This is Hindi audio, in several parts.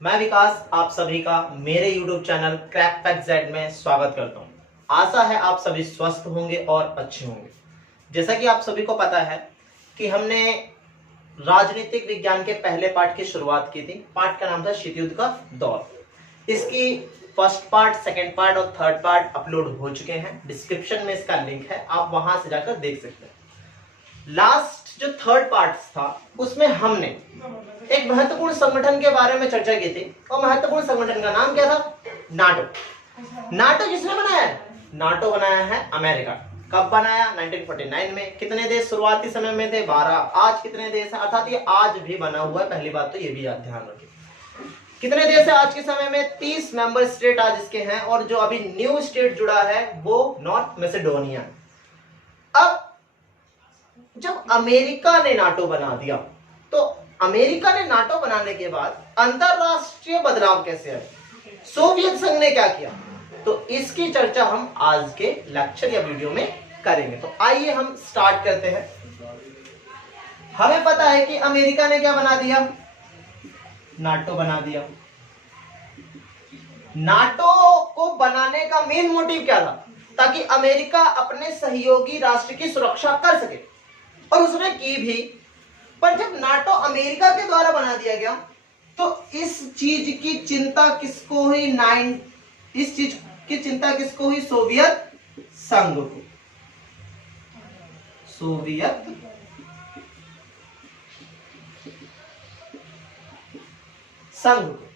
मैं विकास आप सभी का मेरे YouTube channel crack fact Z में स्वागत करता हूं। आशा है आप सभी स्वस्थ होंगे और अच्छे होंगे। जैसा कि आप सभी को पता है कि हमने राजनीतिक विज्ञान के पहले पार्ट की शुरुआत की थी। पार्ट का नाम था शीत युद्ध का दौर। इसकी फर्स्ट पार्ट, सेकेंड पार्ट और थर्ड पार्ट अपलोड हो चुके हैं। डिस्क्रिप्शन में इसका लिंक है, आप वहां से जाकर देख सकते हैं। लास्ट जो थर्ड पार्ट था उसमें हमने एक महत्वपूर्ण संगठन के बारे में चर्चा की थी और महत्वपूर्ण संगठन का नाम क्या था? नाटो। नाटो किसने बनाया है? नाटो बनाया है अमेरिका। कब बनाया? 1949 में। कितने देश शुरुआती समय में थे? 12। आज कितने देश हैं? अर्थात ये आज भी बना हुआ है। पहली बात तो ये भी याद ध्यान रखिए। कितने देश है आज के समय में? 30 मेंबर स्टेट आज इसके हैं और जो अभी न्यू स्टेट जुड़ा है वो नॉर्थ मैसेडोनिया। अब जब अमेरिका ने नाटो बना दिया तो अमेरिका ने नाटो बनाने के बाद अंतरराष्ट्रीय बदलाव कैसे आए, सोवियत संघ ने क्या किया, तो इसकी चर्चा हम आज के लेक्चर या वीडियो में करेंगे। तो आइए हम स्टार्ट करते हैं। हमें पता है कि अमेरिका ने क्या बना दिया? नाटो बना दिया। नाटो को बनाने का मेन मोटिव क्या था? ताकि अमेरिका अपने सहयोगी राष्ट्र की सुरक्षा कर सके, और उसने की भी। पर जब नाटो अमेरिका के द्वारा बना दिया गया तो इस चीज की चिंता किसको हुई? इस चीज की चिंता किसको हुई? सोवियत संघ को। सोवियत संघ को।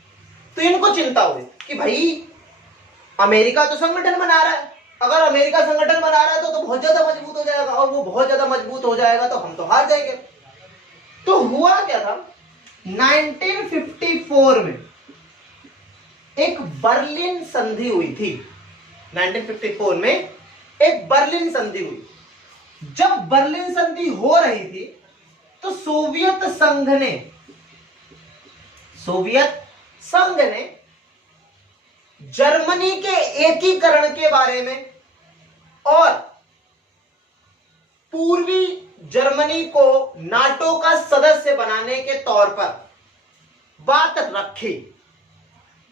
तो इनको चिंता हुई कि भाई अमेरिका तो संगठन बना रहा है, अगर अमेरिका संगठन बना रहा है तो बहुत ज्यादा मजबूत हो जाएगा, और वो बहुत ज्यादा मजबूत हो जाएगा तो हम तो हार जाएंगे। तो हुआ क्या था? 1954 में एक बर्लिन संधि हुई थी। 1954 में एक बर्लिन संधि हुई। जब बर्लिन संधि हो रही थी तो सोवियत संघ ने जर्मनी के एकीकरण के बारे में और पूर्वी जर्मनी को नाटो का सदस्य बनाने के तौर पर बात रखी।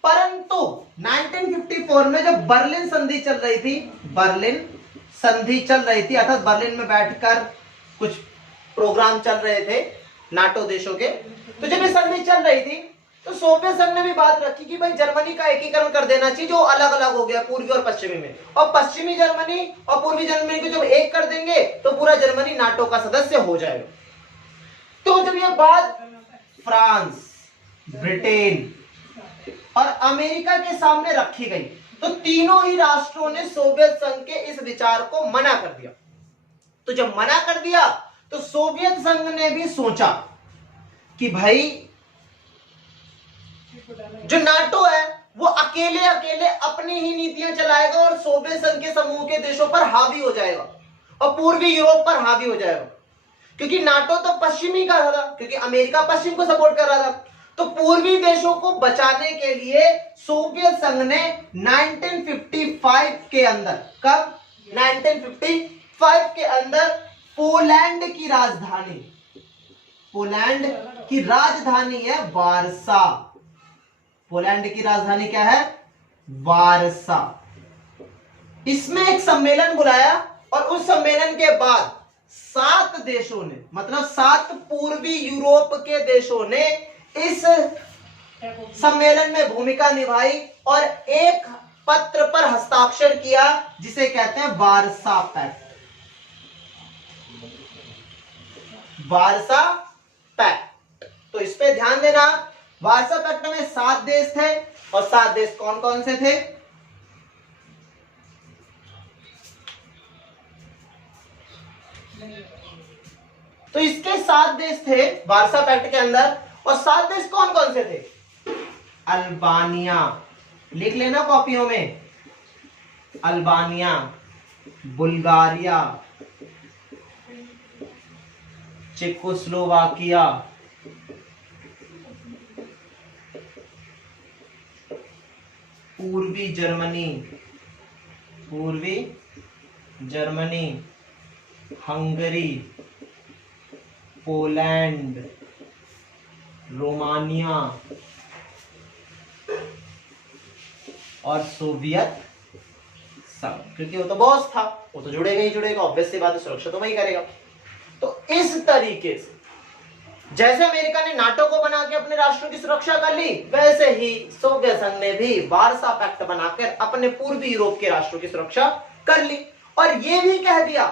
परंतु 1954 में जब बर्लिन संधि चल रही थी, अर्थात बर्लिन में बैठकर कुछ प्रोग्राम चल रहे थे नाटो देशों के, तो जब ये संधि चल रही थी तो सोवियत संघ ने भी बात रखी कि भाई जर्मनी का एकीकरण कर देना चाहिए, जो अलग अलग हो गया पूर्वी और पश्चिमी में, और पश्चिमी जर्मनी और पूर्वी जर्मनी को जब एक कर देंगे तो पूरा जर्मनी नाटो का सदस्य हो जाएगा। तो जब यह बात फ्रांस, ब्रिटेन और अमेरिका के सामने रखी गई तो तीनों ही राष्ट्रों ने सोवियत संघ के इस विचार को मना कर दिया। तो जब मना कर दिया तो सोवियत संघ ने भी सोचा कि भाई जो नाटो है वो अकेले अपनी ही नीतियां चलाएगा और सोवियत संघ के समूह के देशों पर हावी हो जाएगा और पूर्वी यूरोप पर हावी हो जाएगा, क्योंकि नाटो तो पश्चिमी का था, क्योंकि अमेरिका पश्चिम को सपोर्ट कर रहा था। तो पूर्वी देशों को बचाने के लिए सोवियत संघ ने 1955 के अंदर, कब? 1955 के अंदर पोलैंड की राजधानी है वारसा। पोलैंड की राजधानी क्या है? वारसा। इसमें एक सम्मेलन बुलाया और उस सम्मेलन के बाद 7 देशों ने, मतलब 7 पूर्वी यूरोप के देशों ने इस सम्मेलन में भूमिका निभाई और एक पत्र पर हस्ताक्षर किया जिसे कहते हैं वारसा पैक्ट। वारसा पैक्ट। तो इस पे ध्यान देना, वारसा पैक्ट में 7 देश थे, और 7 देश कौन कौन से थे? तो इसके 7 देश थे वारसा पैक्ट के अंदर, और 7 देश कौन कौन से थे? अल्बानिया, लिख लेना कॉपियों में, अल्बानिया, बुल्गारिया, चेकोस्लोवाकिया, पूर्वी जर्मनी, हंगरी, पोलैंड, रोमानिया, और सोवियत संघ, क्योंकि वो तो बॉस था, वो तो जुड़ेगा ही जुड़ेगा, ऑब्वियस सी बात है, सुरक्षा तो वही करेगा। तो इस तरीके से जैसे अमेरिका ने नाटो को बना के अपने राष्ट्रों की सुरक्षा कर ली, वैसे ही सोवियत संघ ने भी वार्सा पैक्ट बनाकर अपने पूर्वी यूरोप के राष्ट्रों की सुरक्षा कर ली। और यह भी कह दिया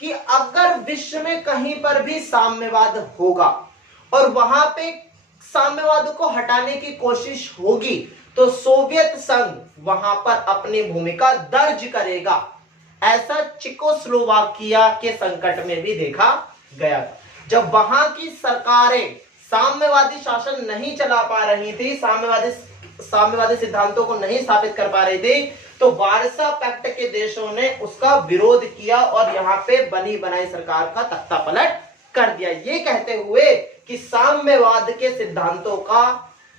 कि अगर विश्व में कहीं पर भी साम्यवाद होगा और वहां पे साम्यवाद को हटाने की कोशिश होगी तो सोवियत संघ वहां पर अपनी भूमिका दर्ज करेगा। ऐसा चेकोस्लोवाकिया के संकट में भी देखा गया था, जब वहां की सरकारें साम्यवादी शासन नहीं चला पा रही थी, साम्यवादी सिद्धांतों को नहीं स्थापित कर पा रही थी, तो वार्सा पैक्ट के देशों ने उसका विरोध किया और यहां पे बनी बनाई सरकार का तख्ता पलट कर दिया, ये कहते हुए कि साम्यवाद के सिद्धांतों का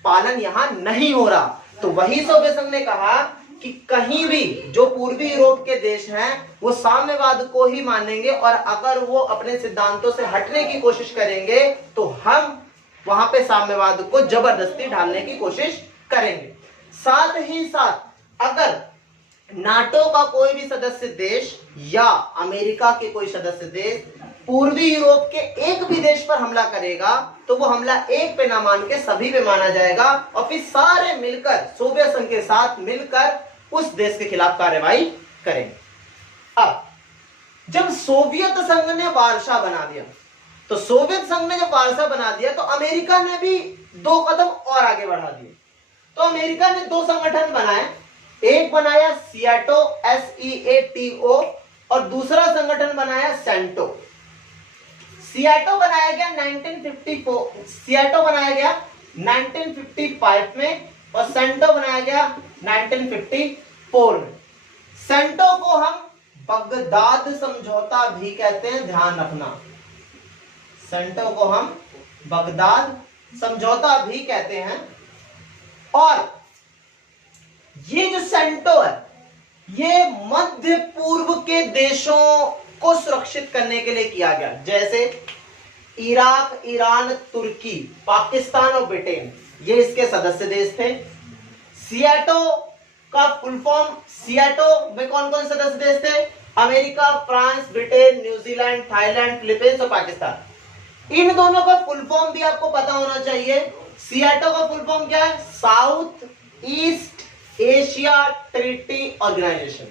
पालन यहां नहीं हो रहा। तो वही सोवियत संघ ने कहा कि कहीं भी जो पूर्वी यूरोप के देश हैं वो साम्यवाद को ही मानेंगे और अगर वो अपने सिद्धांतों से हटने की कोशिश करेंगे तो हम वहां पे साम्यवाद को जबरदस्ती ढालने की कोशिश करेंगे। साथ ही साथ अगर नाटो का कोई भी सदस्य देश या अमेरिका के कोई सदस्य देश पूर्वी यूरोप के एक भी देश पर हमला करेगा तो वो हमला एक पे ना मान के सभी पे माना जाएगा और फिर सारे मिलकर सोवियत संघ के साथ मिलकर उस देश के खिलाफ कार्रवाई करेंगे। अब जब सोवियत संघ ने वार्सा बना दिया, तो सोवियत संघ ने जब वार्सा बना दिया तो अमेरिका ने भी 2 कदम और आगे बढ़ा दिए। तो अमेरिका ने 2 संगठन बनाए, एक बनाया सियाटो SEATO और दूसरा संगठन बनाया सेंटो। सियाटो बनाया गया 1955 में और सेंटो बनाया गया 1954 में। सेंटो को हम बगदाद समझौता भी कहते हैं, ध्यान रखना, सेंटो को हम बगदाद समझौता भी कहते हैं। और ये जो सेंटो है ये मध्य पूर्व के देशों को सुरक्षित करने के लिए किया गया, जैसे इराक, ईरान, तुर्की, पाकिस्तान और ब्रिटेन, ये इसके सदस्य देश थे। सियाटो का फुल फॉर्म, सियाटो में कौन कौन सदस्य देश थे? America, France, Britain, New Zealand, Thailand, Philippines और पाकिस्तान। इन दोनों का फुल फॉर्म भी आपको पता होना चाहिए। सियाटो का फुल फॉर्म क्या है? South East Asia treaty organisation,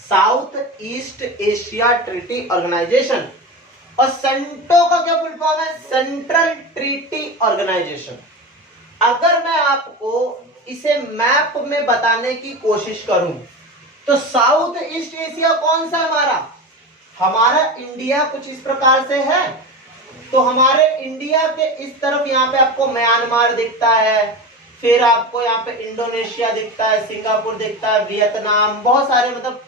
South East Asia treaty organisation. और सेंटो का क्या फुल फॉर्म है? Central treaty organisation. अगर मैं आपको इसे मैप में बताने की कोशिश करूं तो साउथ ईस्ट एशिया कौन सा हमारा इंडिया कुछ इस प्रकार से है। तो हमारे इंडिया के इस तरफ यहाँ पे आपको म्यांमार दिखता है, फिर आपको यहाँ पे इंडोनेशिया दिखता है, सिंगापुर दिखता है, वियतनाम, बहुत सारे मतलब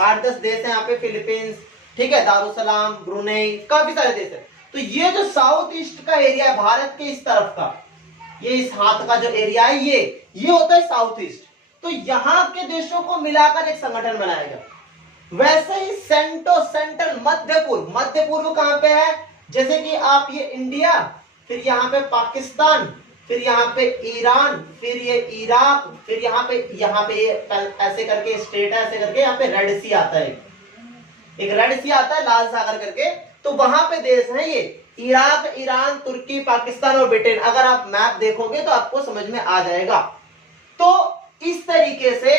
8-10 देश है यहाँ पे, फिलीपींस, ठीक है, दारुसलाम, ब्रुनेई, काफी सारे देश है। तो ये जो साउथ ईस्ट का एरिया है भारत के इस तरफ का, ये इस हाथ का जो एरिया है ये होता है साउथ ईस्ट। तो यहाँ के देशों को मिलाकर एक संगठन बनाया गया। वैसे ही सेंटो, सेंट्रल, मध्य पूर्व कहाँ पे है? जैसे कि आप ये इंडिया, फिर यहाँ पे पाकिस्तान, फिर यहाँ पे ईरान, फिर ये इराक, फिर यहाँ पे ये ऐसे करके स्टेट है, ऐसे करके यहाँ पे रेड सी आता है, एक रेड सी आता है लाल सागर करके। तो वहां पे देश है ये इराक, ईरान, तुर्की, पाकिस्तान और ब्रिटेन। अगर आप मैप देखोगे तो आपको समझ में आ जाएगा। तो इस तरीके से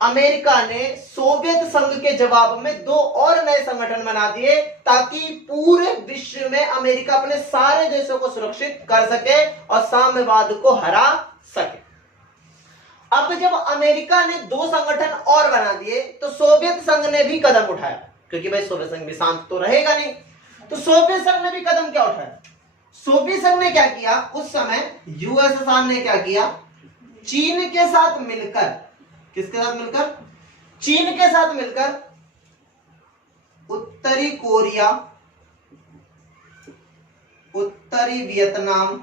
अमेरिका ने सोवियत संघ के जवाब में 2 और नए संगठन बना दिए ताकि पूरे विश्व में अमेरिका अपने सारे देशों को सुरक्षित कर सके और साम्यवाद को हरा सके। अब जब अमेरिका ने 2 संगठन और बना दिए तो सोवियत संघ ने भी कदम उठाया, क्योंकि भाई सोवियत संघ भी शांत तो रहेगा नहीं। तो सोवियत संघ ने भी कदम क्या उठाया? सोवियत संघ ने क्या किया उस समय? यूएसएसआर ने क्या किया? चीन के साथ मिलकर, किसके साथ मिलकर? चीन के साथ मिलकर उत्तरी कोरिया, उत्तरी वियतनाम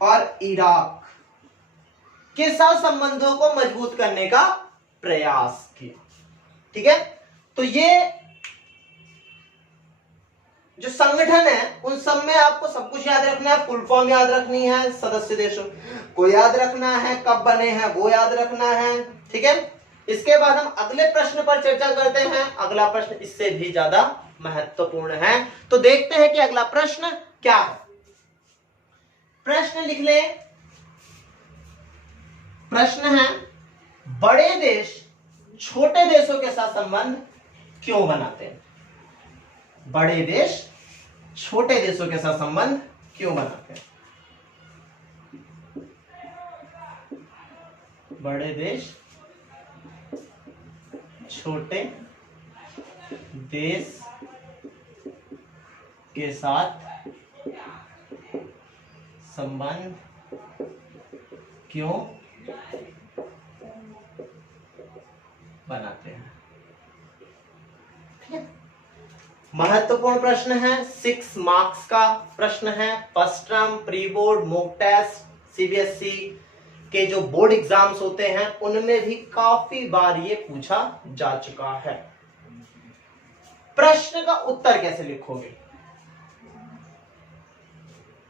और इराक के साथ संबंधों को मजबूत करने का प्रयास किया। ठीक है, तो ये जो संगठन है उन सब में आपको सब कुछ याद रखना है, फुल फॉर्म याद रखनी है, सदस्य देशों को याद रखना है, कब बने हैं वो याद रखना है, ठीक है। इसके बाद हम अगले प्रश्न पर चर्चा करते हैं। अगला प्रश्न इससे भी ज्यादा महत्वपूर्ण है, तो देखते हैं कि अगला प्रश्न क्या है। प्रश्न लिख ले। प्रश्न है, बड़े देश छोटे देशों के साथ संबंध क्यों बनाते हैं? बड़े देश छोटे देशों के साथ संबंध क्यों बनाते हैं? बड़े देश छोटे देश के साथ संबंध क्यों बनाते हैं? महत्वपूर्ण प्रश्न है, 6 मार्क्स का प्रश्न है। First term, pre board, mock test, CBSE के जो बोर्ड एग्जाम्स होते हैं उनमें भी काफी बार ये पूछा जा चुका है। प्रश्न का उत्तर कैसे लिखोगे?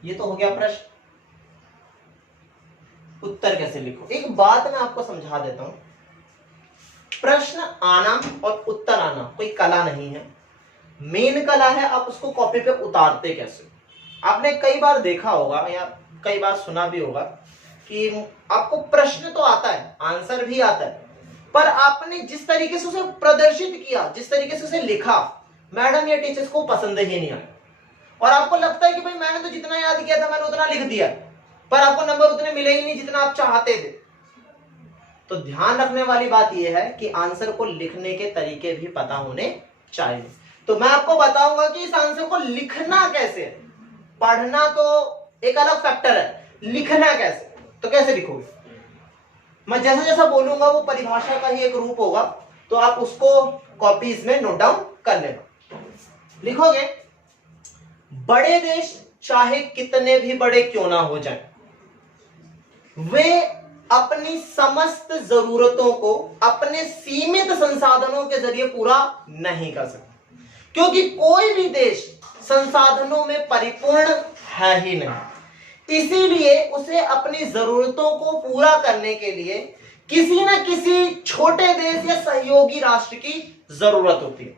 ये तो हो गया प्रश्न, उत्तर कैसे लिखो? एक बात मैं आपको समझा देता हूं, प्रश्न आना और उत्तर आना कोई कला नहीं है, मेन कला है आप उसको कॉपी पे उतारते कैसे। आपने कई बार देखा होगा या कई बार सुना भी होगा कि आपको प्रश्न तो आता है, आंसर भी आता है, पर आपने जिस तरीके से उसे प्रदर्शित किया, जिस तरीके से उसे लिखा, मैडम या टीचर्स को पसंद ही नहीं आया। और आपको लगता है कि भाई मैंने तो जितना याद किया था मैंने उतना लिख दिया, पर आपको नंबर उतने मिले ही नहीं जितना आप चाहते थे। तो ध्यान रखने वाली बात यह है कि आंसर को लिखने के तरीके भी पता होने चाहिए। तो मैं आपको बताऊंगा कि इस आंसर को लिखना कैसे है। पढ़ना तो एक अलग फैक्टर है, लिखना कैसे, तो कैसे लिखोगे? मैं जैसा जैसा बोलूंगा वो परिभाषा का ही एक रूप होगा, तो आप उसको कॉपीज में नोट डाउन कर लेना। लिखोगे, बड़े देश चाहे कितने भी बड़े क्यों ना हो जाएं, वे अपनी समस्त जरूरतों को अपने सीमित संसाधनों के जरिए पूरा नहीं कर सकते, क्योंकि कोई भी देश संसाधनों में परिपूर्ण है ही नहीं। इसीलिए उसे अपनी जरूरतों को पूरा करने के लिए किसी न किसी छोटे देश या सहयोगी राष्ट्र की जरूरत होती है।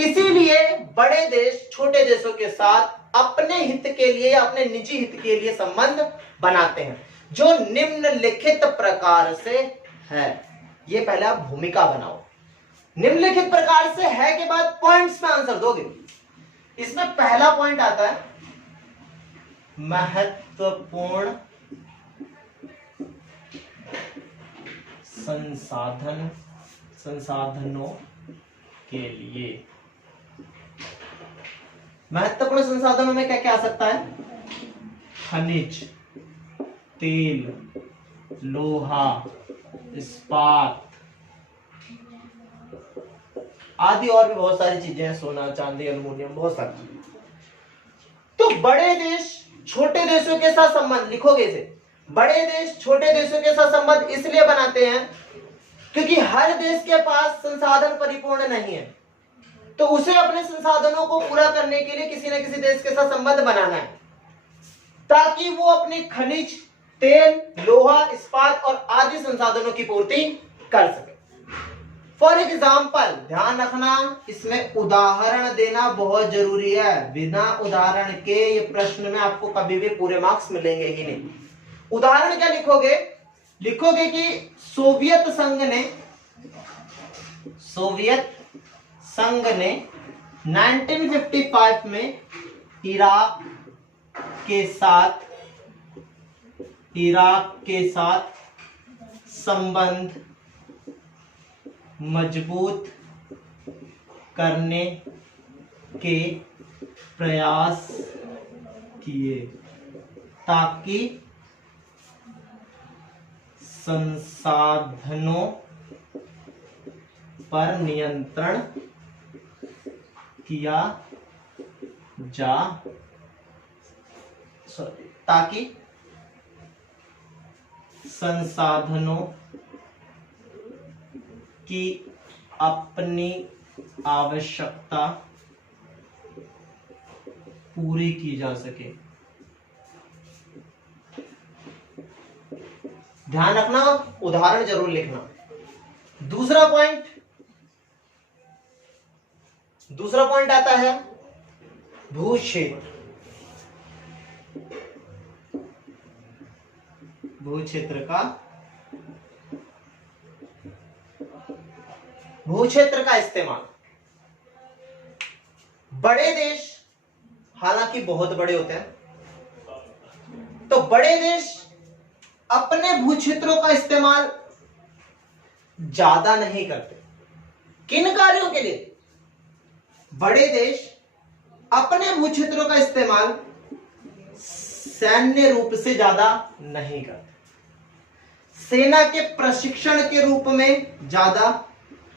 इसीलिए बड़े देश छोटे देशों के साथ अपने हित के लिए, अपने निजी हित के लिए संबंध बनाते हैं, जो निम्नलिखित प्रकार से है। ये पहले आप भूमिका बनाओ। निम्नलिखित प्रकार से है के बाद पॉइंट्स में आंसर दोगे। इसमें पहला पॉइंट आता है महत्वपूर्ण संसाधनों के लिए। महत्वपूर्ण संसाधनों में क्या क्या आ सकता है? खनिज, तेल, लोहा, इस्पात आदि और भी बहुत सारी चीजें हैं, सोना, चांदी, एल्युमिनियम, बहुत सारी। तो बड़े देश छोटे देशों के साथ संबंध लिखोगे इसे। बड़े देश छोटे देशों के साथ संबंध इसलिए बनाते हैं क्योंकि हर देश के पास संसाधन परिपूर्ण नहीं है, तो उसे अपने संसाधनों को पूरा करने के लिए किसी न किसी देश के साथ संबंध बनाना है, ताकि वो अपने खनिज, तेल, लोहा, इस्पात और आदि संसाधनों की पूर्ति कर सके। फॉर एग्जाम्पल, ध्यान रखना, इसमें उदाहरण देना बहुत जरूरी है। बिना उदाहरण के ये प्रश्न में आपको कभी भी पूरे मार्क्स मिलेंगे ही नहीं। उदाहरण क्या लिखोगे? लिखोगे कि सोवियत संघ ने 1955 में इराक के साथ संबंध मजबूत करने के प्रयास किए, ताकि संसाधनों पर नियंत्रण किया जा ताकि संसाधनों की अपनी आवश्यकता पूरी की जा सके। ध्यान रखना, उदाहरण जरूर लिखना। दूसरा पॉइंट आता है भू क्षेत्र। भू क्षेत्र का इस्तेमाल। बड़े देश हालांकि बहुत बड़े होते हैं, तो बड़े देश अपने भू क्षेत्रों का इस्तेमाल ज्यादा नहीं करते। किन कार्यों के लिए? बड़े देश अपने भू क्षेत्रों का इस्तेमाल सैन्य रूप से ज्यादा नहीं करते, सेना के प्रशिक्षण के रूप में ज्यादा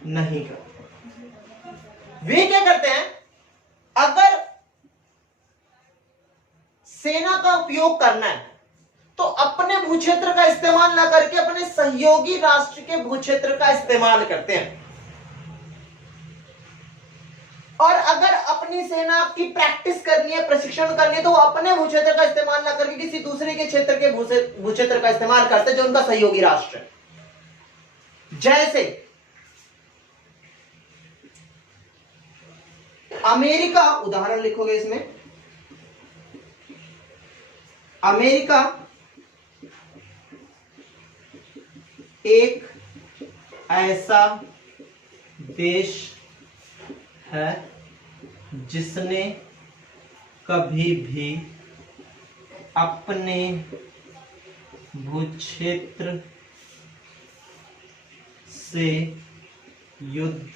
नहीं करते। वे क्या करते हैं, अगर सेना का उपयोग करना है तो अपने भू क्षेत्र का इस्तेमाल ना करके अपने सहयोगी राष्ट्र के भू क्षेत्र का इस्तेमाल करते हैं। और अगर अपनी सेना की प्रैक्टिस करनी है, प्रशिक्षण करनी है, तो वो अपने भू क्षेत्र का इस्तेमाल ना करके किसी दूसरे के क्षेत्र के भू क्षेत्र का इस्तेमाल करते हैं जो उनका सहयोगी राष्ट्र है। जैसे अमेरिका, उदाहरण लिखोगे इसमें, अमेरिका एक ऐसा देश है जिसने कभी भी अपने भूक्षेत्र से युद्ध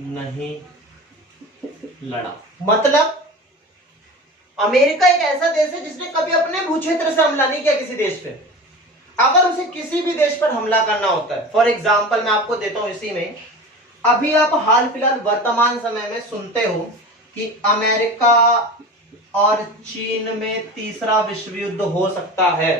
नहीं लड़ा। मतलब अमेरिका एक ऐसा देश है जिसने कभी अपने भूक्षेत्र से हमला नहीं किया किसी देश पे। अगर उसे किसी भी देश पर हमला करना होता है, फॉर एग्जाम्पल मैं आपको देता हूं इसी में, अभी आप हाल फिलहाल वर्तमान समय में सुनते हो कि अमेरिका और चीन में तीसरा विश्व युद्ध हो सकता है।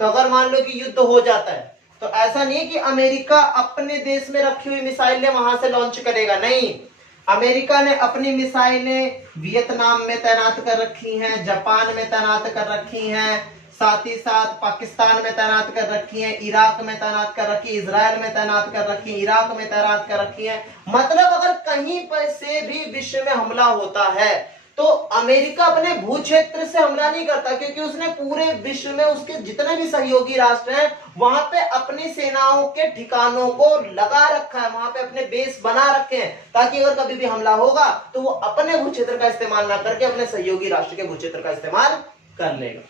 तो अगर मान लो कि युद्ध हो जाता है तो ऐसा नहीं है कि अमेरिका अपने देश में रखी हुई मिसाइलें वहां से लॉन्च करेगा, नहीं। अमेरिका ने अपनी मिसाइलें वियतनाम में तैनात कर रखी हैं, जापान में तैनात कर रखी हैं, साथ ही साथ पाकिस्तान में तैनात कर रखी हैं, इराक में तैनात कर रखी है, इजराइल में तैनात कर रखी है, इराक में तैनात कर रखी है। मतलब अगर कहीं पर से भी विश्व में हमला होता है तो अमेरिका अपने भू क्षेत्र से हमला नहीं करता, क्योंकि उसने पूरे विश्व में उसके जितने भी सहयोगी राष्ट्र हैं वहां पे अपनी सेनाओं के ठिकानों को लगा रखा है, वहां पे अपने बेस बना रखे हैं, ताकि अगर कभी भी हमला होगा तो वो अपने भू क्षेत्र का इस्तेमाल ना करके अपने सहयोगी राष्ट्र के भू क्षेत्र का इस्तेमाल कर लेगा।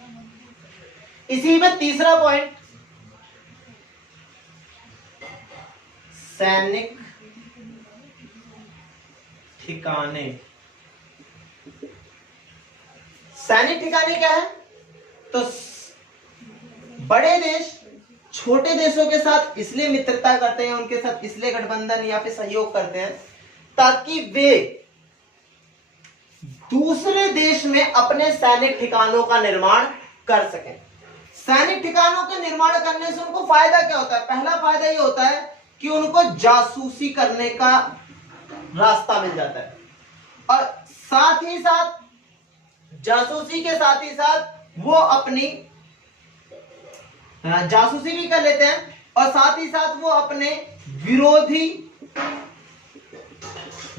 इसी में तीसरा पॉइंट, सैनिक ठिकाने। सैनिक ठिकाने क्या है? तो बड़े देश छोटे देशों के साथ इसलिए मित्रता करते हैं, उनके साथ इसलिए गठबंधन या फिर सहयोग करते हैं ताकि वे दूसरे देश में अपने सैनिक ठिकानों का निर्माण कर सकें। सैनिक ठिकानों के निर्माण करने से उनको फायदा क्या होता है? पहला फायदा ये होता है कि उनको जासूसी करने का रास्ता मिल जाता है, और साथ ही साथ जासूसी के साथ ही साथ वो अपनी जासूसी भी कर लेते हैं, और साथ ही साथ वो अपने विरोधी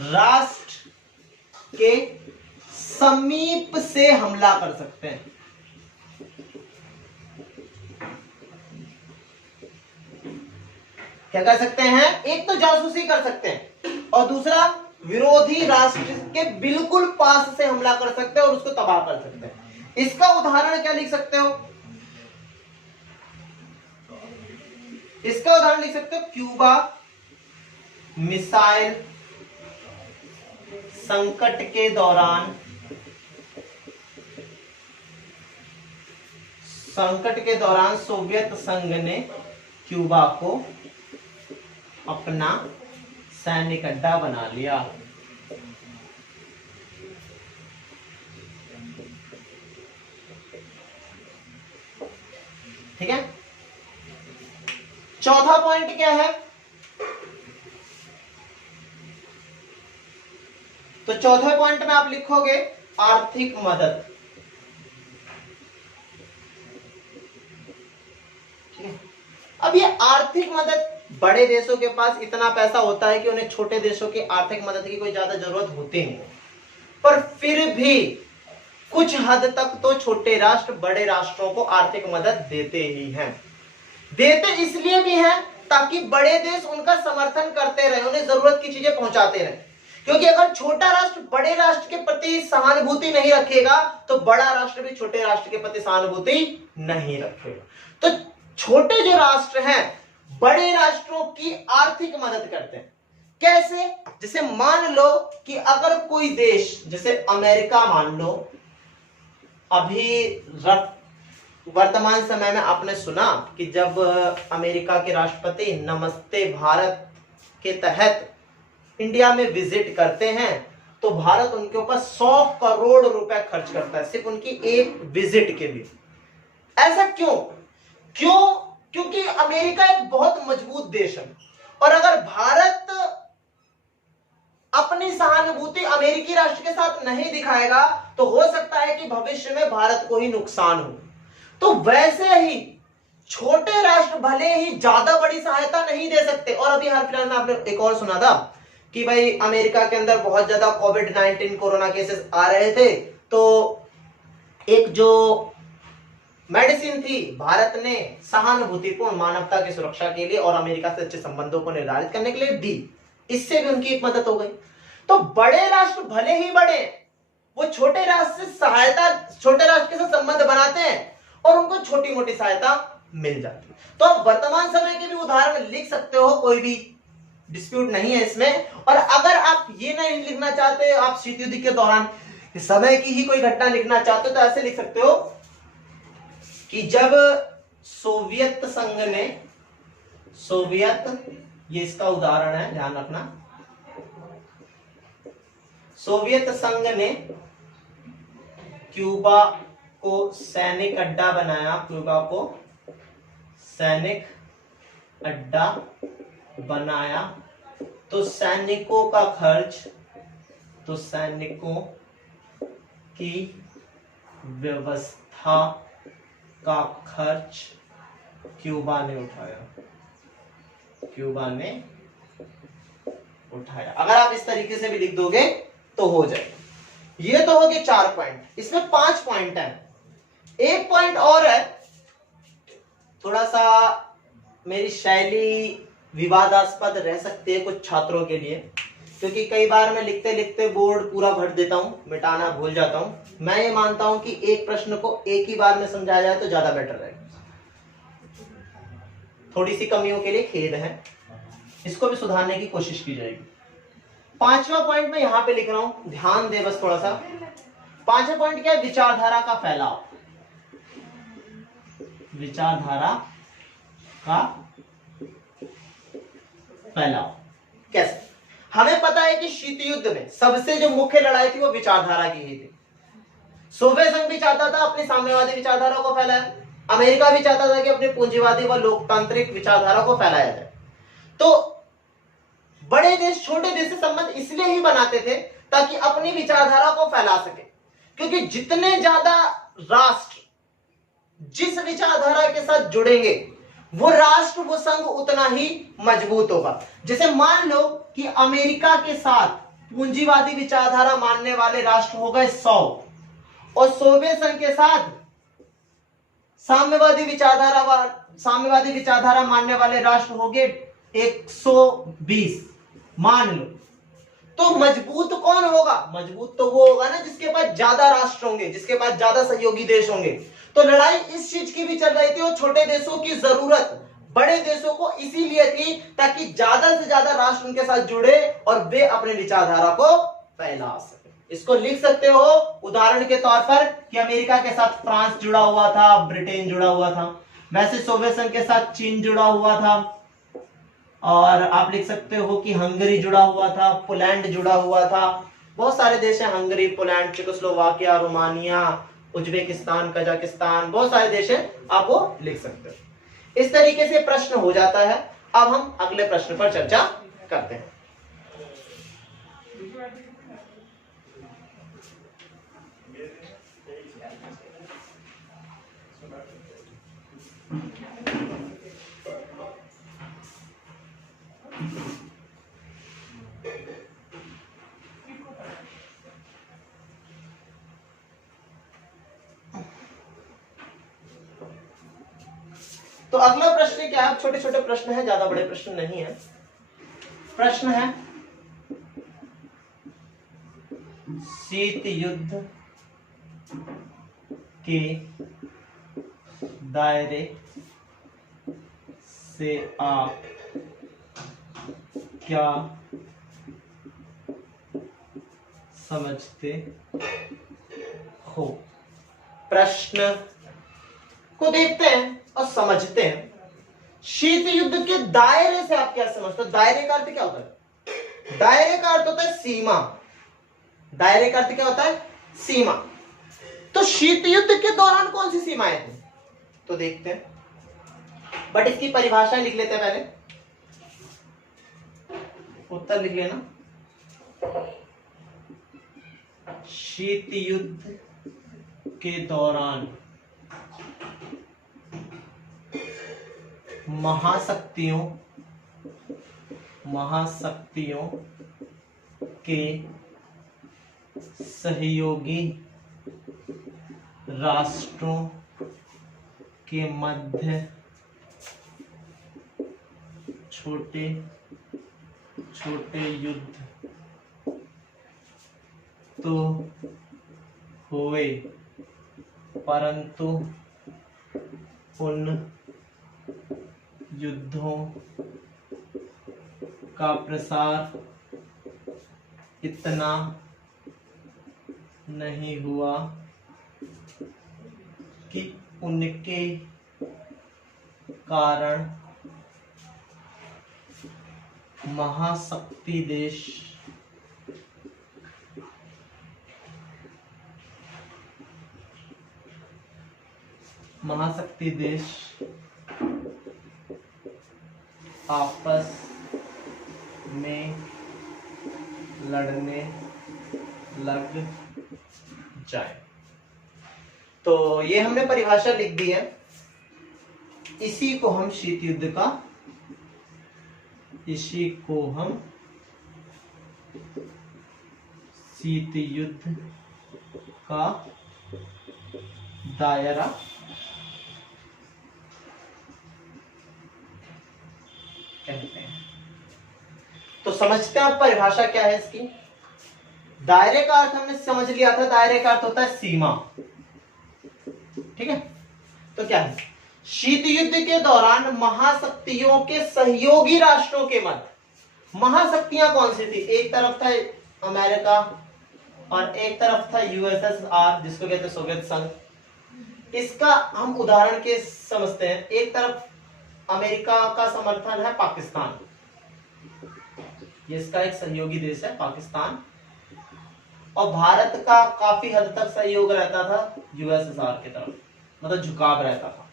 राष्ट्र के समीप से हमला कर सकते हैं। क्या कर सकते हैं? एक तो जासूसी कर सकते हैं और दूसरा विरोधी राष्ट्र के बिल्कुल पास से हमला कर सकते हैं और उसको तबाह कर सकते हैं। इसका उदाहरण क्या लिख सकते हो? इसका उदाहरण लिख सकते हो क्यूबा मिसाइल संकट के दौरान, सोवियत संघ ने क्यूबा को अपना सैनिक अड्डा बना लिया। ठीक है। चौथा पॉइंट क्या है? तो चौथे पॉइंट में आप लिखोगे आर्थिक मदद। ठीक है, अब ये आर्थिक मदद, बड़े देशों के पास इतना पैसा होता है कि उन्हें छोटे देशों की आर्थिक मदद की कोई ज्यादा जरूरत होती नहीं, पर फिर भी कुछ हद तक तो छोटे राष्ट्र बड़े राष्ट्रों को आर्थिक मदद देते ही हैं। देते इसलिए भी हैं ताकि बड़े देश उनका समर्थन करते रहे, उन्हें जरूरत की चीजें पहुंचाते रहे। क्योंकि अगर छोटा राष्ट्र बड़े राष्ट्र के प्रति सहानुभूति नहीं रखेगा तो बड़ा राष्ट्र भी छोटे राष्ट्र के प्रति सहानुभूति नहीं रखेगा। तो छोटे जो राष्ट्र हैं बड़े राष्ट्रों की आर्थिक मदद करते हैं। कैसे? जैसे मान लो कि अगर कोई देश, जैसे अमेरिका मान लो, अभी वर्तमान समय में आपने सुना कि जब अमेरिका के राष्ट्रपति नमस्ते भारत के तहत इंडिया में विजिट करते हैं तो भारत उनके ऊपर 100 करोड़ रुपए खर्च करता है सिर्फ उनकी एक विजिट के लिए। ऐसा क्यों? क्योंकि अमेरिका एक बहुत मजबूत देश है और अगर भारत अपनी सहानुभूति अमेरिकी राष्ट्र के साथ नहीं दिखाएगा तो हो सकता है कि भविष्य में भारत को ही नुकसान हो। तो वैसे ही छोटे राष्ट्र भले ही ज्यादा बड़ी सहायता नहीं दे सकते। और अभी हाल फिलहाल में आपने एक और सुना था कि भाई अमेरिका के अंदर बहुत ज्यादा कोविड-19 कोरोना केसेस आ रहे थे, तो एक जो मेडिसिन थी भारत ने सहानुभूतिपूर्ण मानवता की सुरक्षा के लिए और अमेरिका से अच्छे संबंधों को निर्धारित करने के लिए दी। इससे भी उनकी एक मदद हो गई। तो बड़े राष्ट्र भले ही बड़े, वो छोटे राष्ट्र से सहायता, छोटे राष्ट्र के साथ संबंध बनाते हैं और उनको छोटी मोटी सहायता मिल जाती है। तो आप वर्तमान समय के भी उदाहरण लिख सकते हो, कोई भी डिस्प्यूट नहीं है इसमें। और अगर आप ये नहीं लिखना चाहते, आप शीत युद्ध के दौरान समय की ही कोई घटना लिखना चाहते हो तो ऐसे लिख सकते हो कि जब सोवियत संघ ने, ये इसका उदाहरण है, ध्यान रखना, सोवियत संघ ने क्यूबा को सैनिक अड्डा बनाया, क्यूबा को सैनिक अड्डा बनाया, तो सैनिकों का खर्च, तो सैनिकों की व्यवस्था का खर्च क्यूबा ने उठाया, क्यूबा ने उठाया। अगर आप इस तरीके से भी लिख दोगे तो हो जाएगा। ये तो हो गए 4 पॉइंट, इसमें 5 पॉइंट है। एक पॉइंट और है, थोड़ा सा मेरी शैली विवादास्पद रह सकती है कुछ छात्रों के लिए, क्योंकि कई बार मैं लिखते लिखते बोर्ड पूरा भर देता हूं, मिटाना भूल जाता हूं। मैं ये मानता हूं कि एक प्रश्न को एक ही बार में समझाया जाए तो ज्यादा बेटर रहेगा। थोड़ी सी कमियों के लिए खेद है, इसको भी सुधारने की कोशिश की जाएगी। 5वां पॉइंट मैं यहां पे लिख रहा हूं, ध्यान दे बस थोड़ा सा। 5वां पॉइंट क्या है? विचारधारा का फैलाव। विचारधारा का फैलाव कैसे? हमें पता है कि शीत युद्ध में सबसे जो मुख्य लड़ाई थी वो विचारधारा की ही थी। सोवियत संघ भी चाहता था अपनी साम्यवादी विचारधारा को फैलाए, अमेरिका भी चाहता था कि अपनी पूंजीवादी व लोकतांत्रिक विचारधारा को फैलाया जाए। तो बड़े देश छोटे देश से संबंध इसलिए ही बनाते थे ताकि अपनी विचारधारा को फैला सके, क्योंकि जितने ज्यादा राष्ट्र जिस विचारधारा के साथ जुड़ेंगे वो राष्ट्र, वो संघ उतना ही मजबूत होगा। जैसे मान लो कि अमेरिका के साथ पूंजीवादी विचारधारा मानने वाले राष्ट्र हो गए 100 और सोवियत संघ के साथ साम्यवादी विचारधारा मानने वाले राष्ट्र हो गए 120 मान लो, तो मजबूत कौन होगा? मजबूत तो वो होगा ना जिसके पास ज्यादा राष्ट्र होंगे, जिसके पास ज्यादा सहयोगी देश होंगे। तो लड़ाई इस चीज की भी चल रही थी और छोटे देशों की जरूरत बड़े देशों को इसीलिए थी ताकि ज्यादा से ज्यादा राष्ट्र उनके साथ जुड़े और वे अपने विचारधारा को फैला सके। इसको लिख सकते हो उदाहरण के तौर पर कि अमेरिका के साथ फ्रांस जुड़ा हुआ था, ब्रिटेन जुड़ा हुआ था, वैसे सोवियत संघ के साथ चीन जुड़ा हुआ था, और आप लिख सकते हो कि हंगरी जुड़ा हुआ था, पोलैंड जुड़ा हुआ था। बहुत सारे देश हैं, Hungary, Poland, Czechoslovakia, Romania, Uzbekistan, Kazakhstan, बहुत सारे देश हैं, आप वो लिख सकते हो। इस तरीके से प्रश्न हो जाता है। अब हम अगले प्रश्न पर चर्चा करते हैं। तो अगला प्रश्न क्या है, छोटे छोटे प्रश्न है, ज्यादा बड़े प्रश्न नहीं है। प्रश्न है शीत युद्ध के दायरे से आप क्या समझते हो। प्रश्न को देखते हैं और समझते हैं। शीत युद्ध के दायरे से आप क्या समझते हो। दायरे का अर्थ क्या होता है। दायरे का अर्थ होता है सीमा। दायरे का अर्थ क्या होता है, सीमा। तो शीत युद्ध के दौरान कौन सी सीमाएं थी, तो देखते हैं। बट इसकी परिभाषा लिख लेते हैं पहले, उत्तर लिख लेना। शीत युद्ध के दौरान महाशक्तियों के सहयोगी राष्ट्रों के मध्य छोटे छोटे युद्ध तो हुए, परंतु उन युद्धों का प्रसार इतना नहीं हुआ कि उनके कारण महाशक्ति देश आपस में लड़ने लग जाए। तो ये हमने परिभाषा लिख दी है। इसी को हम शीत युद्ध का दायरा कहते हैं। तो समझते हैं आप परिभाषा क्या है इसकी। दायरे का अर्थ हमने समझ लिया था। दायरे का अर्थ होता है सीमा, ठीक है। तो क्या है, शीत युद्ध के दौरान महाशक्तियों के सहयोगी राष्ट्रों के मध्य। महाशक्तियां कौन सी थी, एक तरफ था अमेरिका और एक तरफ था यूएसएसआर, जिसको कहते हैं सोवियत संघ। इसका हम उदाहरण के समझते हैं। एक तरफ अमेरिका का समर्थन है पाकिस्तान, ये इसका एक सहयोगी देश है पाकिस्तान, और भारत का काफी हद तक सहयोग रहता था यूएसएसआर की तरफ, मतलब झुकाव रहता था।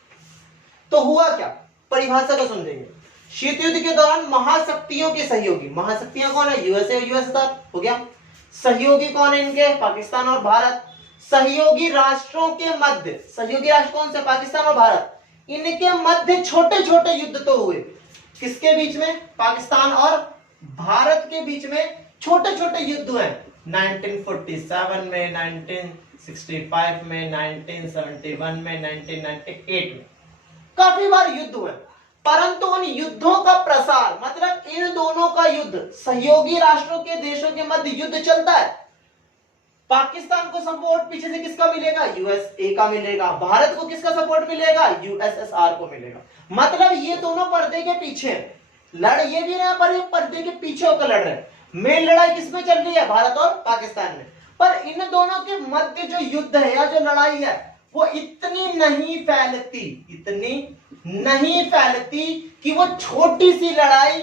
तो हुआ क्या, परिभाषा को समझेंगे। शीत युद्ध के दौरान महाशक्तियों के सहयोगी, महाशक्तियां कौन है, यूएसए और यूएसएसआर हो गया। सहयोगी कौन है इनके, पाकिस्तान और भारत। सहयोगी राष्ट्रों के मध्य, सहयोगी राष्ट्र कौन से, पाकिस्तान और भारत, इनके मध्य छोटे छोटे युद्ध तो हुए। किसके बीच में, पाकिस्तान और भारत के बीच में छोटे छोटे युद्ध हुए। 1947 में, 1965 में, 1971 में, 1998 में, काफी बार युद्ध हुए। परंतु उन युद्धों का प्रसार, मतलब इन दोनों का युद्ध, सहयोगी राष्ट्रों के देशों के मध्य युद्ध चलता है। पाकिस्तान को सपोर्ट पीछे से किसका मिलेगा, यूएसए का मिलेगा। भारत को किसका सपोर्ट मिलेगा, यूएसएसआर को मिलेगा। मतलब ये दोनों पर्दे के पीछे लड़ ये भी रहे, पर ये पर्दे के पीछे होकर लड़ रहे। मेन लड़ाई किसमें चल रही है, भारत और पाकिस्तान में। पर इन दोनों के मध्य जो युद्ध है या जो लड़ाई है, वो इतनी नहीं फैलती कि वो छोटी सी लड़ाई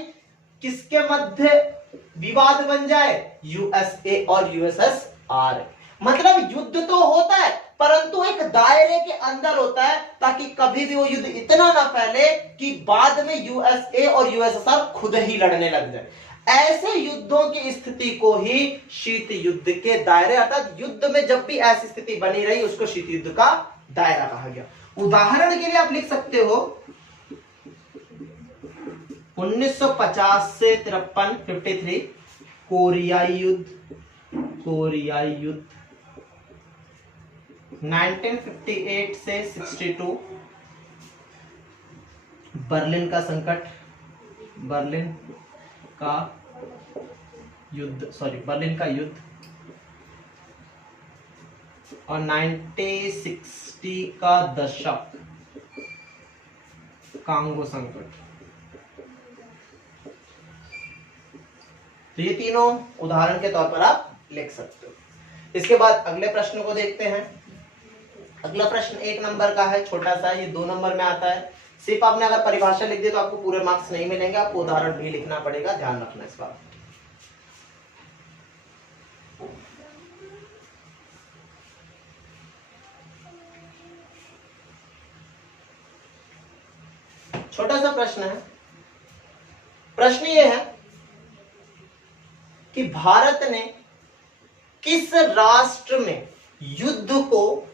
किसके मध्य विवाद बन जाए, यूएसए और यूएसएसआर। मतलब युद्ध तो होता है, परंतु एक दायरे के अंदर होता है, ताकि कभी भी वो युद्ध इतना ना फैले कि बाद में यूएसए और यूएसएसआर खुद ही लड़ने लग जाए। ऐसे युद्धों की स्थिति को ही शीत युद्ध के दायरे, अर्थात युद्ध में जब भी ऐसी स्थिति बनी रही, उसको शीत युद्ध का दायरा कहा गया। उदाहरण के लिए आप लिख सकते हो 1950 से 53 53 कोरियाई युद्ध, 1958 से 62 बर्लिन का संकट, बर्लिन का युद्ध और 1960 का दशक, कांगो संकट। तो ये तीनों उदाहरण के तौर पर आप लिख सकते हो। इसके बाद अगले प्रश्न को देखते हैं। अगला प्रश्न 1 नंबर का है, छोटा सा, ये 2 नंबर में आता है। सिर्फ आपने अगर परिभाषा लिख दी तो आपको पूरे मार्क्स नहीं मिलेंगे, आपको उदाहरण भी लिखना पड़ेगा, ध्यान रखना इस बात। छोटा सा प्रश्न है। प्रश्न ये है कि भारत ने किस राष्ट्र में युद्ध को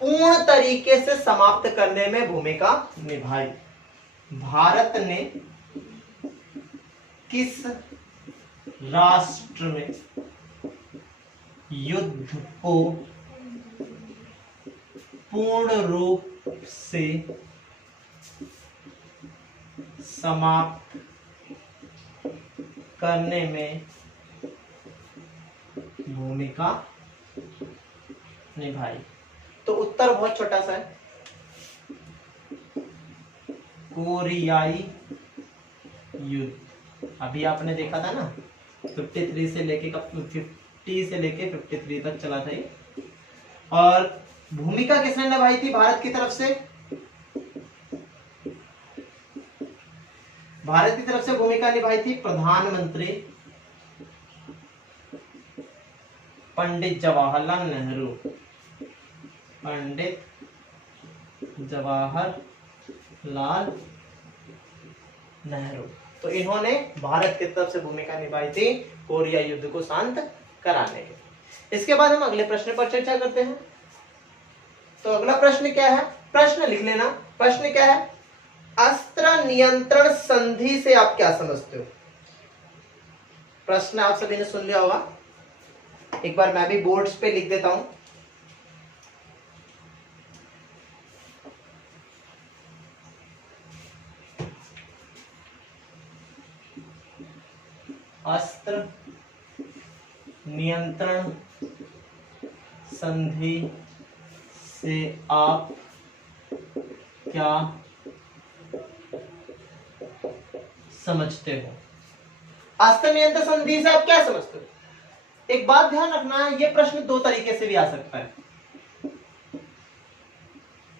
पूर्ण तरीके से समाप्त करने में भूमिका निभाई? भारत ने किस राष्ट्र में युद्ध को पूर्ण रूप से समाप्त करने में भूमिका निभाई? तो उत्तर बहुत छोटा सा है, कोरियाई युद्ध। अभी आपने देखा था ना 53 से लेके 50 से लेके 53 तक चला था ये। और भूमिका किसने निभाई थी भारत की तरफ से? भारत की तरफ से भूमिका निभाई थी प्रधानमंत्री पंडित जवाहरलाल नेहरू। पंडित जवाहरलाल नेहरू, तो इन्होंने भारत की तरफ से भूमिका निभाई थी कोरिया युद्ध को शांत कराने के। इसके बाद हम अगले प्रश्न पर चर्चा करते हैं। तो अगला प्रश्न क्या है? प्रश्न लिख लेना। प्रश्न क्या है? अस्त्र नियंत्रण संधि से आप क्या समझते हो? प्रश्न आप सभी ने सुन लिया होगा, एक बार मैं भी बोर्ड्स पे लिख देता हूं। अस्त्र नियंत्रण संधि से आप क्या समझते हो? अस्त्र नियंत्रण संधि से आप क्या समझते हो? एक बात ध्यान रखना है, यह प्रश्न 2 तरीके से भी आ सकता है,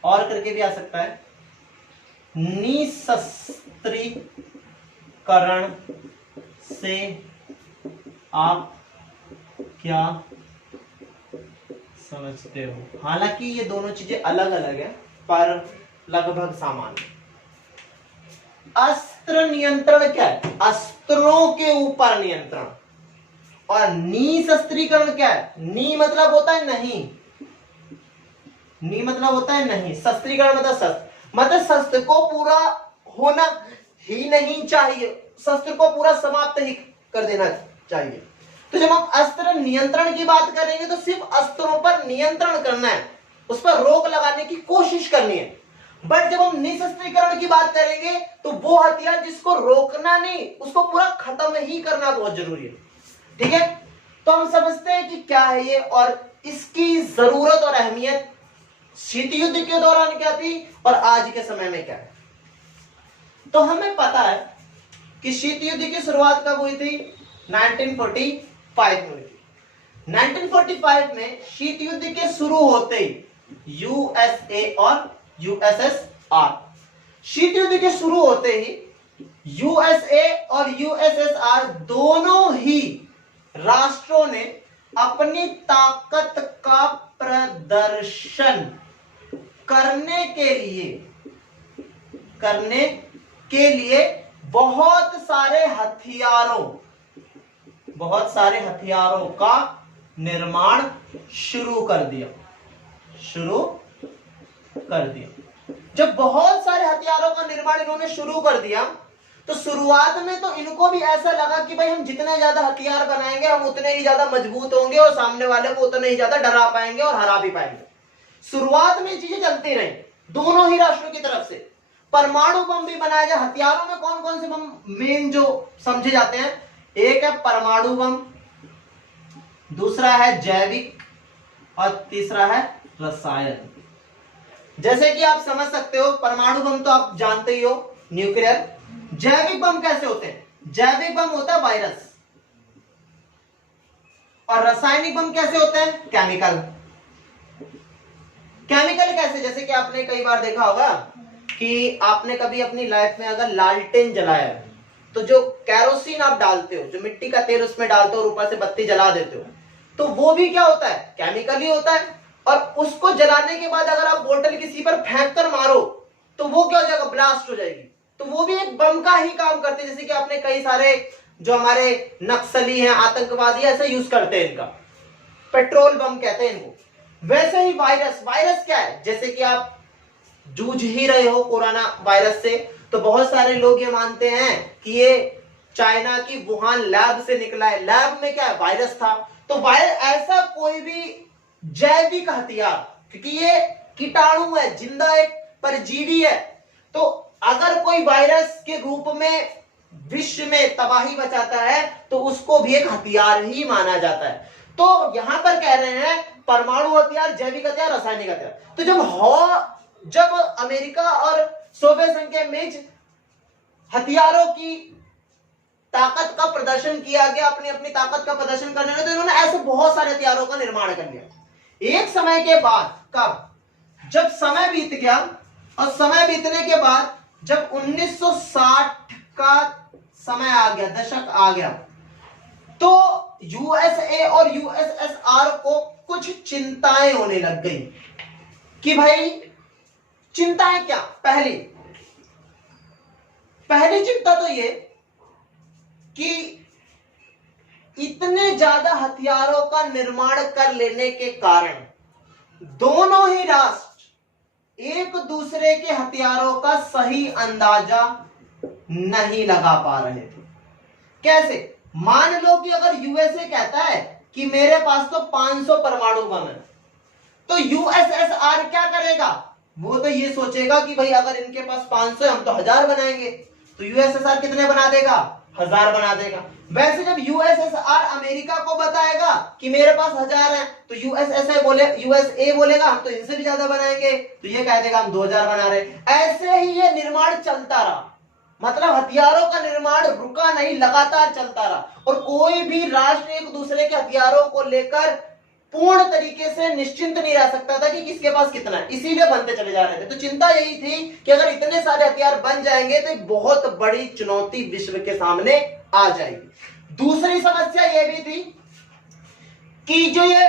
और करके भी आ सकता है। निशस्त्रीकरण से आप क्या समझते हो? हालांकि ये दोनों चीजें अलग अलग है पर लगभग समान है। अस्त्र नियंत्रण क्या है? अस्त्रों के ऊपर नियंत्रण। और निशस्त्रीकरण क्या है? नी मतलब होता है नहीं, नी मतलब होता है नहीं, शस्त्रीकरण मतलब शस्त्र, मतलब शस्त्र को पूरा होना ही नहीं चाहिए, शस्त्र को पूरा समाप्त ही कर देना चाहिए। तो जब हम अस्त्र नियंत्रण की बात करेंगे तो सिर्फ अस्त्रों पर नियंत्रण करना है, उस पर रोक लगाने की कोशिश करनी है। बट जब हम निशस्त्रीकरण की बात करेंगे तो वो हथियार जिसको रोकना नहीं, उसको पूरा खत्म ही करना बहुत जरूरी है। ठीक है, तो हम समझते हैं कि क्या है ये और इसकी जरूरत और अहमियत शीत युद्ध के दौरान क्या थी और आज के समय में क्या है। तो हमें पता है कि शीत युद्ध की शुरुआत कब हुई थी? 1945 में हुई थी। 1945 में शीत युद्ध के शुरू होते ही यूएसए और यूएसएसआर, शीत युद्ध के शुरू होते ही यूएसए और यूएसएसआर दोनों ही राष्ट्रों ने अपनी ताकत का प्रदर्शन करने के लिए बहुत सारे हथियारों का निर्माण शुरू कर दिया। जब बहुत सारे हथियारों का निर्माण इन्होंने शुरू कर दिया तो शुरुआत में तो इनको भी ऐसा लगा कि भाई हम जितने ज्यादा हथियार बनाएंगे हम उतने ही ज्यादा मजबूत होंगे और सामने वाले को उतने ही ज्यादा डरा पाएंगे और हरा भी पाएंगे। शुरुआत में चीजें चलती रही दोनों ही राष्ट्रों की तरफ से। परमाणु बम भी बनाया गया। हथियारों में कौन कौन से बम मेन जो समझे जाते हैं, एक है परमाणु बम, दूसरा है जैविक और तीसरा है रसायन। जैसे कि आप समझ सकते हो परमाणु बम तो आप जानते ही हो, न्यूक्लियर। जैविक बम कैसे होते हैं? जैविक बम होता है वायरस। और रासायनिक बम कैसे होते हैं? केमिकल। केमिकल कैसे? जैसे कि आपने कई बार देखा होगा कि आपने कभी अपनी लाइफ में अगर लालटेन जलाया तो जो कैरोसिन आप डालते हो, जो मिट्टी का तेल उसमें डालते हो और ऊपर से बत्ती जला देते हो, तो वो भी क्या होता है? केमिकल ही होता है। और उसको जलाने के बाद अगर आप बोतल किसी पर फेंक कर मारो तो वो क्या हो जाएगा? ब्लास्ट हो जाएगी। तो वो भी एक बम का ही काम करते हैं। जैसे कि आपने कई सारे जो हमारे नक्सली हैं, आतंकवादी ऐसा यूज करते हैं, इनका पेट्रोल बम कहते हैं इनको। वैसे ही वायरस, वायरस क्या है? जैसे कि आप जूझ ही रहे हो कोरोना वायरस से, तो बहुत सारे लोग ये मानते हैं कि ये चाइना की वुहान लैब से निकला है। लैब में क्या है? वायरस था। तो वायरस ऐसा कोई भी जैविक हथियार, क्योंकि ये कीटाणु है, जिंदा एक परजीवी है, तो अगर कोई वायरस के रूप में विश्व में तबाही मचाता है तो उसको भी एक हथियार ही माना जाता है। तो यहां पर कह रहे हैं परमाणु हथियार, जैविक हथियार, रासायनिक हथियार। तो जब अमेरिका और सोवियत संघ के बीच हथियारों की ताकत का प्रदर्शन किया गया, अपनी अपनी ताकत का प्रदर्शन करने लगे, तो इन्होंने ऐसे बहुत सारे हथियारों का निर्माण कर लिया। एक समय के बाद, कब? जब समय बीत गया, और समय बीतने के बाद जब 1960 का समय आ गया, दशक आ गया, तो यूएसए और यूएसएसआर को कुछ चिंताएं होने लग गई कि भाई चिंताएं क्या? पहली चिंता तो ये कि इतने ज्यादा हथियारों का निर्माण कर लेने के कारण दोनों ही राष्ट्र एक दूसरे के हथियारों का सही अंदाजा नहीं लगा पा रहे थे। कैसे? मान लो कि अगर यूएसए कहता है कि मेरे पास तो 500 परमाणु बम है, तो यूएसएसआर क्या करेगा? वो तो ये सोचेगा कि भाई अगर इनके पास 500 है हम तो 1000 बनाएंगे। तो यूएसएसआर कितने बना देगा? 1000 बना देगा। वैसे जब यूएसएसआर अमेरिका को बताएगा कि मेरे पास 1000 है, तो यूएसए बोलेगा हम तो इनसे भी ज्यादा बनाएंगे, तो ये कह देगा हम 2000 बना रहे। ऐसे ही ये निर्माण चलता रहा। मतलब हथियारों का निर्माण रुका नहीं, लगातार चलता रहा। और कोई भी राष्ट्र एक दूसरे के हथियारों को लेकर पूर्ण तरीके से निश्चिंत नहीं रह सकता था कि किसके पास कितना है, इसीलिए बनते चले जा रहे थे। तो चिंता यही थी कि अगर इतने सारे हथियार बन जाएंगे तो एक बहुत बड़ी चुनौती विश्व के सामने आ जाएगी। दूसरी समस्या यह भी थी कि जो ये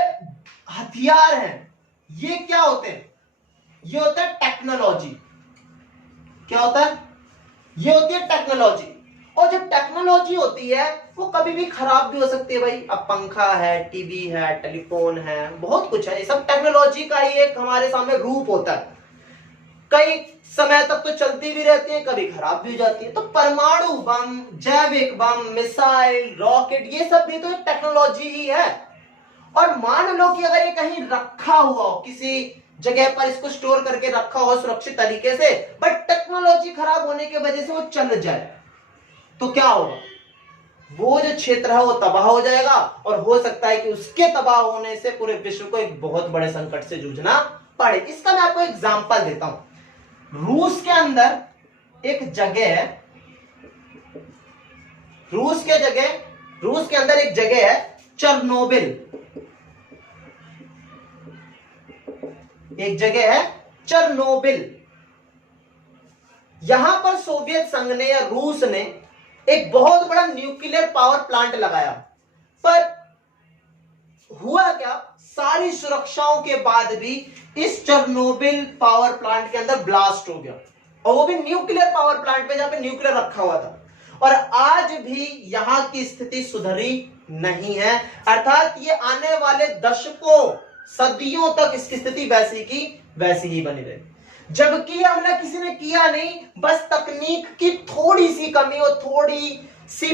हथियार हैं ये क्या होते हैं? ये होता है टेक्नोलॉजी। क्या होता है? ये होती है टेक्नोलॉजी। और जब टेक्नोलॉजी होती है वो कभी भी खराब भी हो सकती है। भाई अब पंखा है, टीवी है, टेलीफोन है, बहुत कुछ है, ये सब टेक्नोलॉजी का ही एक हमारे सामने रूप होता है। कई समय तक तो चलती भी रहती है, कभी खराब भी हो जाती है। तो परमाणु बम, जैविक बम, मिसाइल, रॉकेट, ये सब भी तो एक टेक्नोलॉजी ही है। और मान लो कि अगर ये कहीं रखा हुआ हो, किसी जगह पर इसको स्टोर करके रखा हो सुरक्षित तरीके से, बट टेक्नोलॉजी खराब होने की वजह से वो चल जाए, तो क्या होगा? वो जो क्षेत्र है वो तबाह हो जाएगा। और हो सकता है कि उसके तबाह होने से पूरे विश्व को एक बहुत बड़े संकट से जूझना पड़े। इसका मैं आपको एग्जांपल देता हूं। रूस के अंदर एक जगह है, रूस के अंदर एक जगह है चेरनोबिल। एक जगह है चेरनोबिल। यहां पर सोवियत संघ ने या रूस ने एक बहुत बड़ा न्यूक्लियर पावर प्लांट लगाया, पर हुआ क्या? सारी सुरक्षाओं के बाद भी इस चेरनोबिल पावर प्लांट के अंदर ब्लास्ट हो गया, और वो भी न्यूक्लियर पावर प्लांट पे जहां पे न्यूक्लियर रखा हुआ था। और आज भी यहां की स्थिति सुधरी नहीं है। अर्थात ये आने वाले दशकों, सदियों तक इसकी स्थिति वैसी की वैसी ही बनी रहेगी। जबकि ये हमला किसी ने किया नहीं, बस तकनीक की थोड़ी सी कमी और थोड़ी सी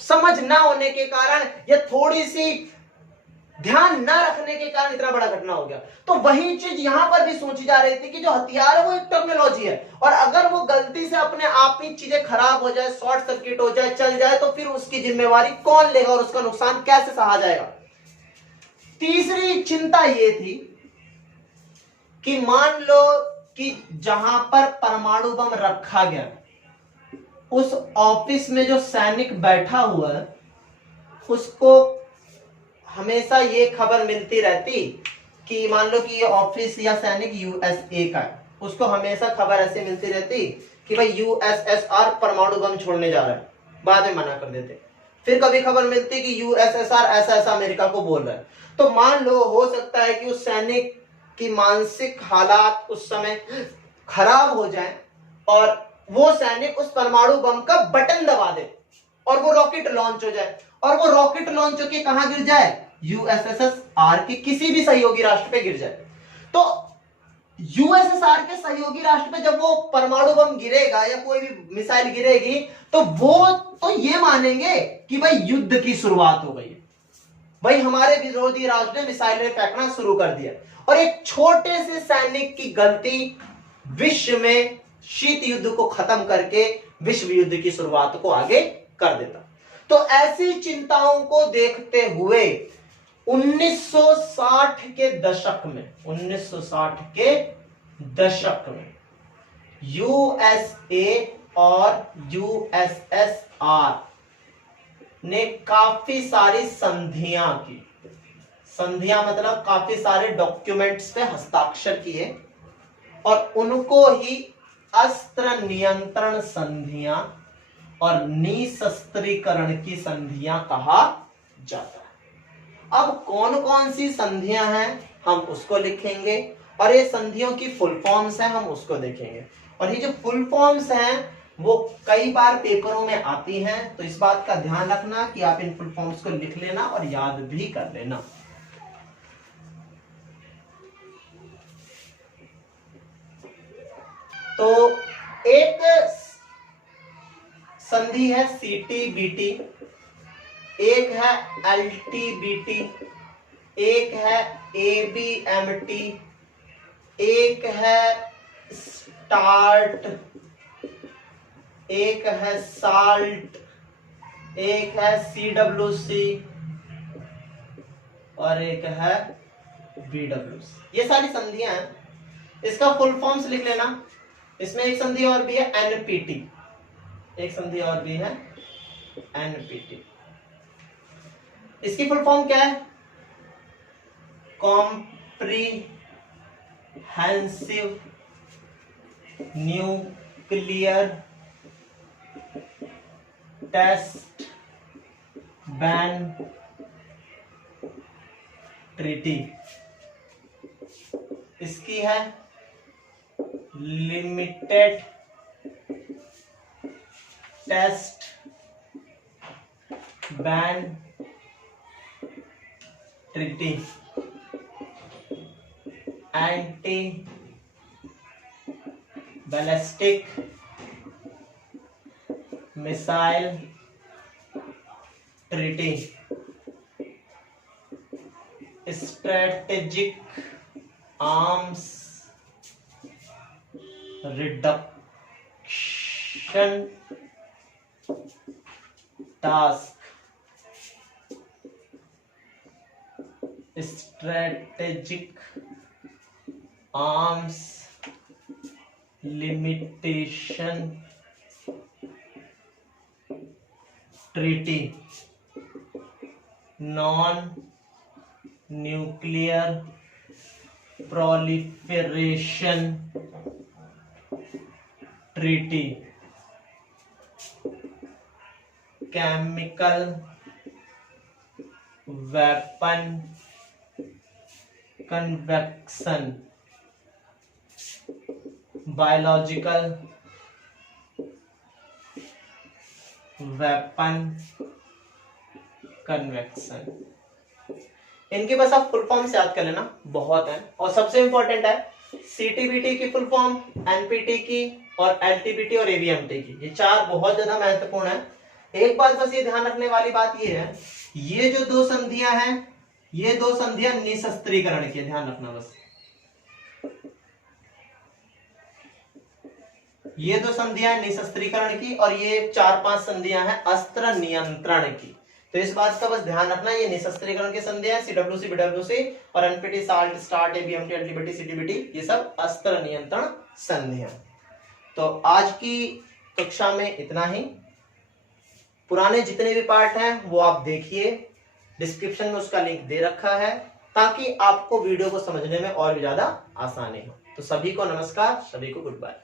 समझ ना होने के कारण या थोड़ी सी ध्यान ना रखने के कारण इतना बड़ा घटना हो गया। तो वही चीज यहां पर भी सोची जा रही थी कि जो हथियार है वो एक टेक्नोलॉजी है, और अगर वो गलती से अपने आप ही चीजें खराब हो जाए, शॉर्ट सर्किट हो जाए, चल जाए, तो फिर उसकी जिम्मेवारी कौन लेगा और उसका नुकसान कैसे सहा जाएगा। तीसरी चिंता ये थी कि मान लो कि जहां पर परमाणु बम रखा गया उस ऑफिस में जो सैनिक बैठा हुआ है उसको हमेशा ये खबर मिलती रहती कि मान लो कि ये ऑफिस या सैनिक यूएसए का है, उसको हमेशा खबर ऐसे मिलती रहती कि भाई यूएसएसआर परमाणु बम छोड़ने जा रहा है, बाद में मना कर देते। फिर कभी खबर मिलती कि यूएसएसआर ऐसा ऐसा अमेरिका को बोल रहा है। तो मान लो हो सकता है कि उस सैनिक की मानसिक हालात उस समय खराब हो जाए और वो सैनिक उस परमाणु बम का बटन दबा दे और वो रॉकेट लॉन्च हो जाए, और वो रॉकेट लॉन्च होकर कहां गिर जाए, यूएसएसआर के किसी भी सहयोगी राष्ट्र पे गिर जाए। तो यूएसएसआर के सहयोगी राष्ट्र पे जब वो परमाणु बम गिरेगा या कोई भी मिसाइल गिरेगी तो वो तो ये मानेंगे कि भाई युद्ध की शुरुआत हो गई है, भाई हमारे विरोधी राष्ट्र ने मिसाइलें फेंकना शुरू कर दिया, और एक छोटे से सैनिक की गलती विश्व में शीत युद्ध को खत्म करके विश्व युद्ध की शुरुआत को आगे कर देता। तो ऐसी चिंताओं को देखते हुए 1960 के दशक में यूएसए और यूएसएसआर ने काफी सारी संधियां की। संधियां मतलब काफी सारे डॉक्यूमेंट्स पे हस्ताक्षर किए, और उनको ही अस्त्र नियंत्रण संधियां और निशस्त्रीकरण की संधियां कहा जाता है। अब कौन कौन सी संधियां हैं हम उसको लिखेंगे, और ये संधियों की फुल फॉर्म्स हैं हम उसको देखेंगे। और ये जो फुल फॉर्म्स हैं वो कई बार पेपरों में आती हैं, तो इस बात का ध्यान रखना कि आप इन फुल फॉर्म्स को लिख लेना और याद भी कर लेना। तो एक संधि है सीटीबीटी, एक है एलटीबीटी, एक है एबीएमटी, एक है स्टार्ट, एक है साल्ट, एक है सीडब्ल्यूसी और एक है बीडब्ल्यूसी। ये सारी संधियां हैं, इसका फुल फॉर्म्स लिख लेना। इसमें एक संधि और भी है एनपीटी, एक संधि और भी है एनपीटी। इसकी फुल फॉर्म क्या है, comprehensive nuclear test ban treaty. इसकी है limited test ban treaty. Anti ballistic missile treaty. Strategic arms reduction task. Strategic arms limitation treaty. Non nuclear proliferation treaty. Chemical weapon convection, biological weapon convection. इनके बस आप फुल फॉर्म से याद कर लेना, बहुत है। और सबसे इंपॉर्टेंट है सीटीबीटी की फुल फॉर्म, एनपीटी की और एलटीबीटी और एवीएमटी की, ये चार बहुत ज्यादा महत्वपूर्ण है। एक बात बस ये ध्यान रखने वाली बात ये है, ये जो दो संधियां हैं, ये दो संधियां निशस्त्रीकरण की, ध्यान रखना बस। ये दो संधियां निशस्त्रीकरण की और ये 4-5 संधियां हैं अस्त्र नियंत्रण की। तो इस बात का बस ध्यान रखना, ये निशस्त्रीकरण की संधियां सीडब्ल्यूसी, बीडब्ल्यूसी और एनपीटी, साल्ट, स्टार्ट, एबीएमटी, एलटीबीटी, सीटीबीटी, ये सब अस्त्र नियंत्रण संधियां। तो आज की कक्षा में इतना ही। पुराने जितने भी पार्ट हैं वो आप देखिए, डिस्क्रिप्शन में उसका लिंक दे रखा है, ताकि आपको वीडियो को समझने में और भी ज्यादा आसानी हो। तो सभी को नमस्कार, सभी को गुड बाय।